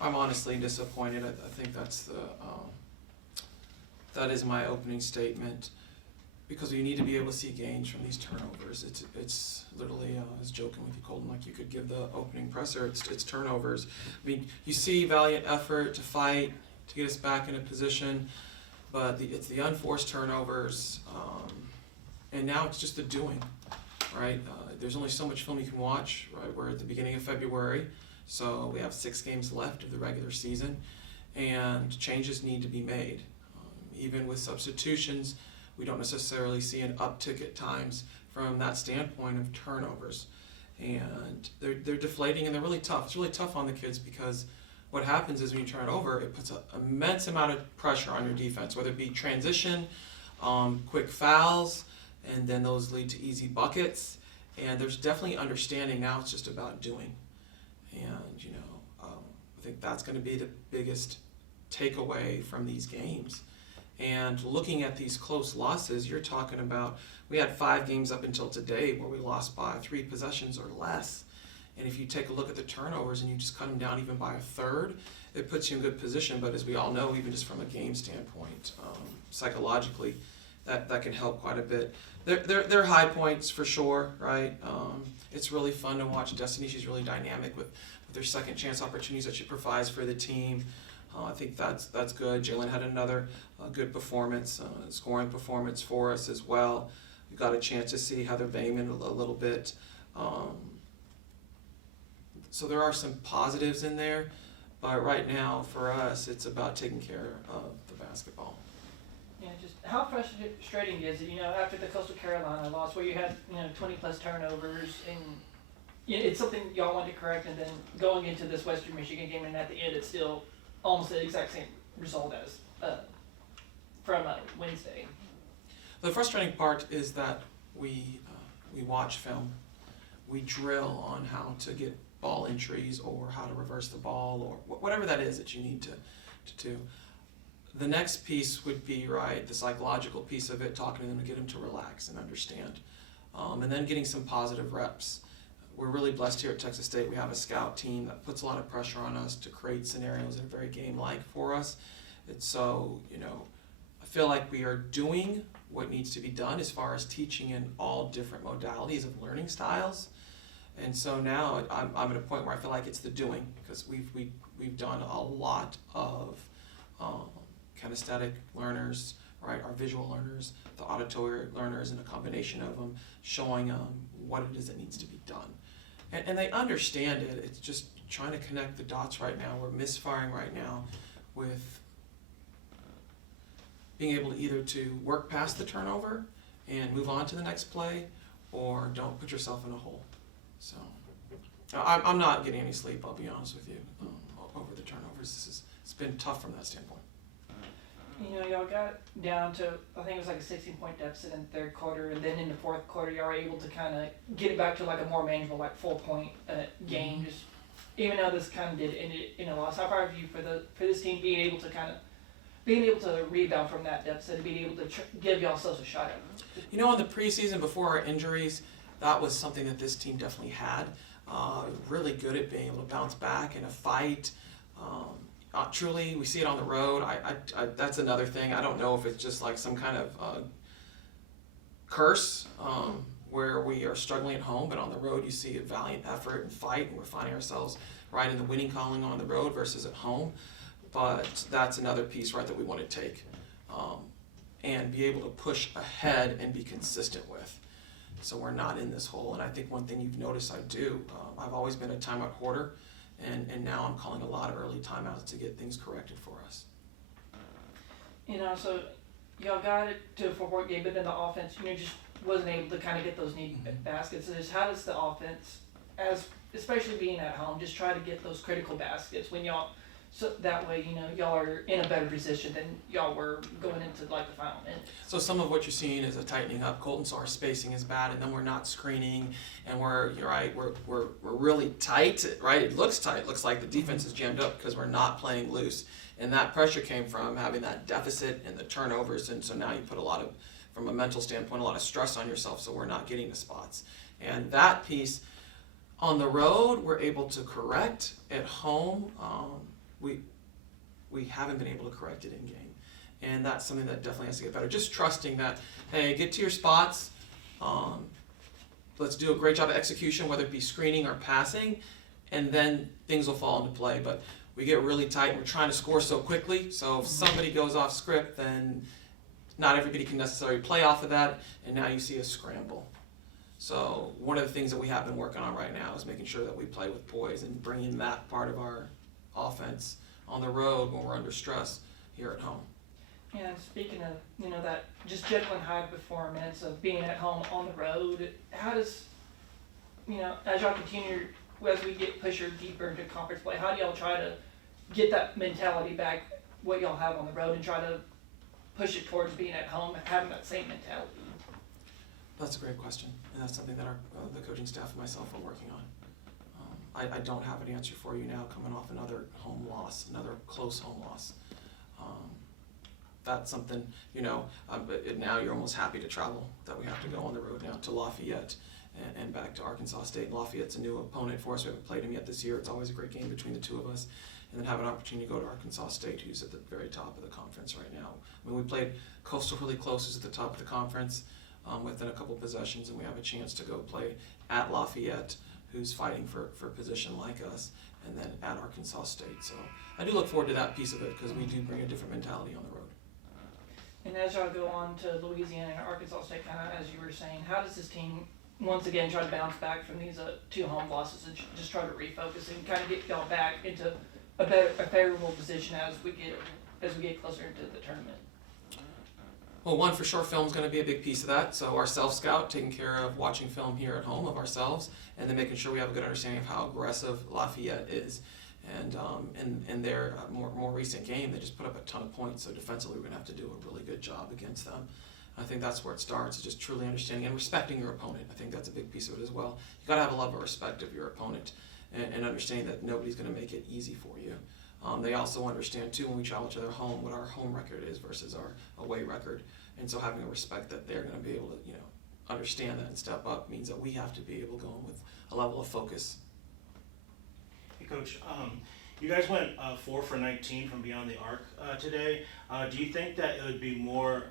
I'm honestly disappointed. I think that is my opening statement, because you need to be able to see gains from these turnovers. It's literally, I was joking with you, Colton, like you could give the opening presser, it's turnovers. I mean, you see valiant effort to fight, to get us back in a position, but it's the unforced turnovers, and now it's just the doing, right? There's only so much film you can watch, right? We're at the beginning of February, so we have 6 games left of the regular season, and changes need to be made. Even with substitutions, we don't necessarily see an uptick at times from that standpoint of turnovers. And they're deflating, and they're really tough. It's really tough on the kids, because what happens is when you turn it over, it puts an immense amount of pressure on your defense, whether it be transition, quick fouls, and then those lead to easy buckets. And there's definitely understanding now. It's just about doing. And, I think that's going to be the biggest takeaway from these games. And looking at these close losses, you're talking about, we had 5 games up until today where we lost by 3 possessions or less. And if you take a look at the turnovers and you just cut them down even by a third, it puts you in good position. But as we all know, even just from a game standpoint, psychologically, that can help quite a bit. They're high points for sure, right? It's really fun to watch Destiny. She's really dynamic with their second chance opportunities that she provides for the team. I think that's good. Jalen had another good performance, scoring performance for us as well. We got a chance to see Heather Bayman a little bit. So there are some positives in there, but right now for us, it's about taking care of the basketball. Yeah, just how frustrating is it, after the Coastal Carolina loss, where you had, 20 plus turnovers, and it's something y'all want to correct, and then going into this Western Michigan game, and at the end, it's still almost the exact same result as from Wednesday. The frustrating part is that we watch film, we drill on how to get ball entries or how to reverse the ball or whatever that is that you need to do. The next piece would be, right, the psychological piece of it, talking to them to get them to relax and understand, and then getting some positive reps. We're really blessed here at Texas State. We have a scout team that puts a lot of pressure on us to create scenarios that are very game-like for us. And so, I feel like we are doing what needs to be done as far as teaching in all different modalities of learning styles. And so now I'm at a point where I feel like it's the doing, because we've done a lot of kinesthetic learners, right? Our visual learners, the auditory learners, and a combination of them, showing what it is that needs to be done. And they understand it. It's just trying to connect the dots right now. We're misfiring right now with being able to either to work past the turnover and move on to the next play, or don't put yourself in a hole. So I'm not getting any sleep, I'll be honest with you, over the turnovers. It's been tough from that standpoint. Y'all got down to, I think it was like a 16-point deficit in the third quarter, and then in the fourth quarter, y'all were able to kind of get it back to like a more manageable, like 4-point game. Just even though this kind of did end it in a loss, how proud of you for this team being able to rebound from that deficit and being able to give yourselves a shot at it? In the preseason before our injuries, that was something that this team definitely had. Really good at being able to bounce back in a fight. Truly, we see it on the road. That's another thing. I don't know if it's just like some kind of curse where we are struggling at home, but on the road you see a valiant effort and fight, and we're finding ourselves right in the winning calling on the road versus at home. But that's another piece, right, that we want to take and be able to push ahead and be consistent with. So we're not in this hole. And I think one thing you've noticed I do, I've always been a timeout hoarder, and now I'm calling a lot of early timeouts to get things corrected for us. So y'all got it to a 4-point game, but then the offense, just wasn't able to kind of get those needed baskets. So just how does the offense, especially being at home, just try to get those critical baskets when y'all, so that way, y'all are in a better position than y'all were going into like the final minute. So some of what you're seeing is a tightening up, Colton. So our spacing is bad, and then we're not screening, and we're really tight, right? It looks tight. It looks like the defense is jammed up because we're not playing loose, and that pressure came from having that deficit and the turnovers, and so now you put from a mental standpoint, a lot of stress on yourself. So we're not getting the spots, and that piece. On the road, we're able to correct. At home, we haven't been able to correct it in game. And that's something that definitely has to get better. Just trusting that, hey, get to your spots. Let's do a great job of execution, whether it be screening or passing, and then things will fall into play. But we get really tight and we're trying to score so quickly. So if somebody goes off script, then not everybody can necessarily play off of that, and now you see a scramble. So one of the things that we have been working on right now is making sure that we play with poise and bringing that part of our offense on the road when we're under stress here at home. And speaking of, that just Jekyll and Hyde performance of being at home on the road, how does, as y'all continue, as we push deeper into conference play, how do y'all try to get that mentality back, what y'all have on the road, and try to push it towards being at home and having that same mentality? That's a great question, and that's something that the coaching staff and myself are working on. I don't have an answer for you now, coming off another home loss, another close home loss. That's something, but now you're almost happy to travel, that we have to go on the road now to Lafayette and back to Arkansas State. Lafayette's a new opponent for us. We haven't played them yet this year. It's always a great game between the two of us. And then have an opportunity to go to Arkansas State, who's at the very top of the conference right now. I mean, we played Coastal really close, who's at the top of the conference, within a couple possessions, and we have a chance to go play at Lafayette, who's fighting for position like us, and then at Arkansas State. So I do look forward to that piece of it, because we do bring a different mentality on the road. And as y'all go on to Louisiana and Arkansas State, kind of as you were saying, how does this team once again try to bounce back from these 2 home losses and just try to refocus and kind of get y'all back into a favorable position as we get closer into the tournament? Well, one, for sure, film's going to be a big piece of that. So our self-scout, taking care of watching film here at home of ourselves, and then making sure we have a good understanding of how aggressive Lafayette is. And in their more recent game, they just put up a ton of points. So defensively, we're going to have to do a really good job against them. I think that's where it starts, is just truly understanding and respecting your opponent. I think that's a big piece of it as well. You got to have a level of respect of your opponent and understanding that nobody's going to make it easy for you. They also understand, too, when we travel to their home, what our home record is versus our away record. And so having a respect that they're going to be able to, understand that and step up means that we have to be able to go in with a level of focus. Hey, Coach, you guys went 4 for 19 from beyond the arc today. Do you think that it would be more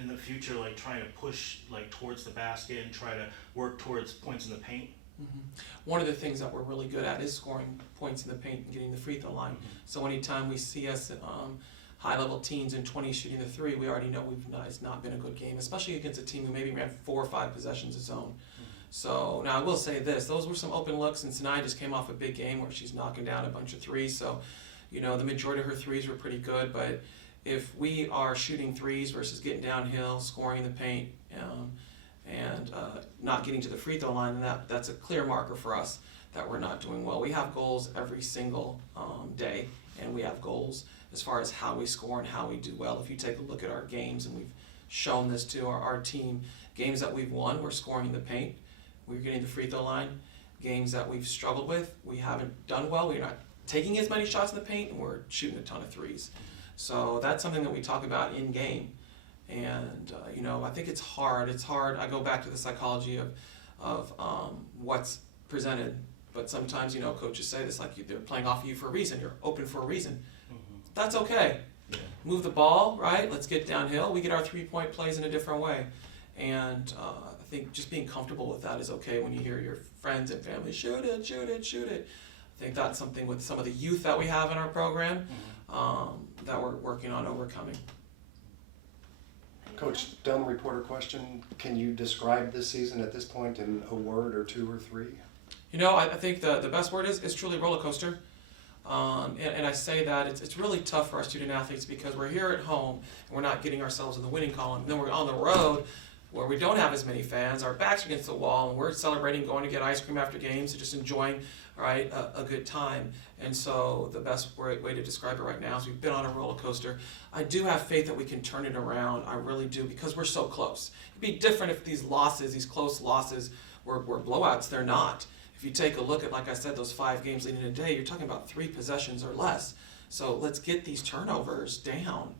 in the future, like trying to push towards the basket and try to work towards points in the paint? Mm-hmm. One of the things that we're really good at is scoring points in the paint and getting the free throw line. Mm-hmm. So anytime we see us high-level teens and 20 shooting the 3, we already know it's not been a good game, especially against a team who maybe ran 4 or 5 possessions of zone. Mm-hmm. So now I will say this, those were some open looks, and Sinai just came off a big game where she's knocking down a bunch of 3s. So, the majority of her 3s were pretty good, but if we are shooting 3s versus getting downhill, scoring in the paint, and not getting to the free throw line, then that's a clear marker for us that we're not doing well. We have goals every single day, and we have goals as far as how we score and how we do well. If you take a look at our games, and we've shown this to our team, games that we've won, we're scoring in the paint, we're getting the free throw line. Games that we've struggled with, we haven't done well, we're not taking as many shots in the paint, and we're shooting a ton of 3s. So that's something that we talk about in game. And, I think it's hard. I go back to the psychology of what's presented. But sometimes, coaches say this, they're playing off of you for a reason. You're open for a reason. Mm-hmm. That's okay. Yeah. Move the ball, right? Let's get downhill. We get our 3-point plays in a different way. And I think just being comfortable with that is okay when you hear your friends and family, shoot it, shoot it, shoot it. I think that's something with some of the youth that we have in our program that we're working on overcoming. Coach, dumb reporter question. Can you describe this season at this point in a word or 2 or 3? I think the best word is truly roller coaster. And I say that it's really tough for our student athletes because we're here at home and we're not getting ourselves in the winning column. And then we're on the road where we don't have as many fans, our backs are against the wall, and we're celebrating, going to get ice cream after games, and just enjoying a good time. And so the best way to describe it right now is we've been on a roller coaster. I do have faith that we can turn it around. I really do, because we're so close. It'd be different if these close losses were blowouts. They're not. If you take a look at, like I said, those 5 games leading today, you're talking about 3 possessions or less. So let's get these turnovers down.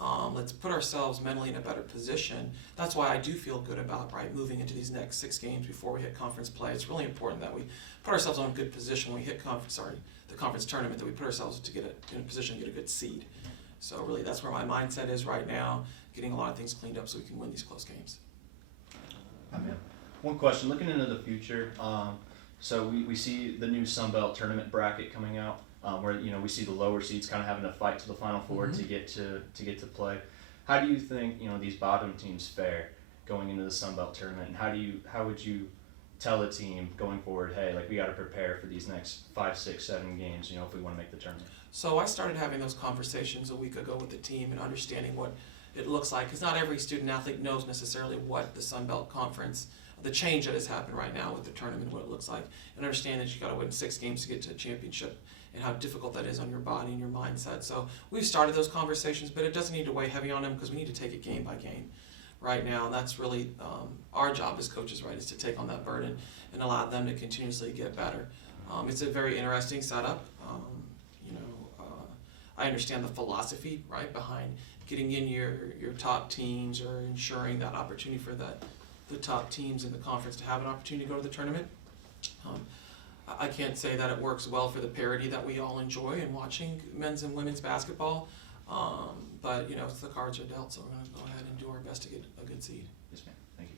Let's put ourselves mentally in a better position. That's why I do feel good about, right, moving into these next 6 games before we hit conference play. It's really important that we put ourselves in a good position when we hit the conference tournament, that we put ourselves in a position to get a good seed. So really, that's where my mindset is right now, getting a lot of things cleaned up so we can win these close games. One question, looking into the future, so we see the new Sun Belt tournament bracket coming out, where we see the lower seeds kind of having to fight to the Final Four to get to play. How do you think these bottom teams fare going into the Sun Belt tournament, and how would you tell a team going forward, hey, like we got to prepare for these next 5, 6, 7 games, if we want to make the tournament? So I started having those conversations a week ago with the team and understanding what it looks like, because not every student athlete knows necessarily what the Sun Belt Conference, the change that has happened right now with the tournament, what it looks like, and understand that you got to win 6 games to get to a championship, and how difficult that is on your body and your mindset. So we've started those conversations, but it doesn't need to weigh heavy on them, because we need to take it game by game right now. And that's really our job as coaches, right, is to take on that burden and allow them to continuously get better. It's a very interesting setup. I understand the philosophy, right, behind getting in your top teams, or ensuring that opportunity for the top teams in the conference to have an opportunity to go to the tournament. I can't say that it works well for the parity that we all enjoy in watching men's and women's basketball, but it's the cards are dealt, so we're going to go ahead and do our best to get a good seed. Yes, ma'am. Thank you.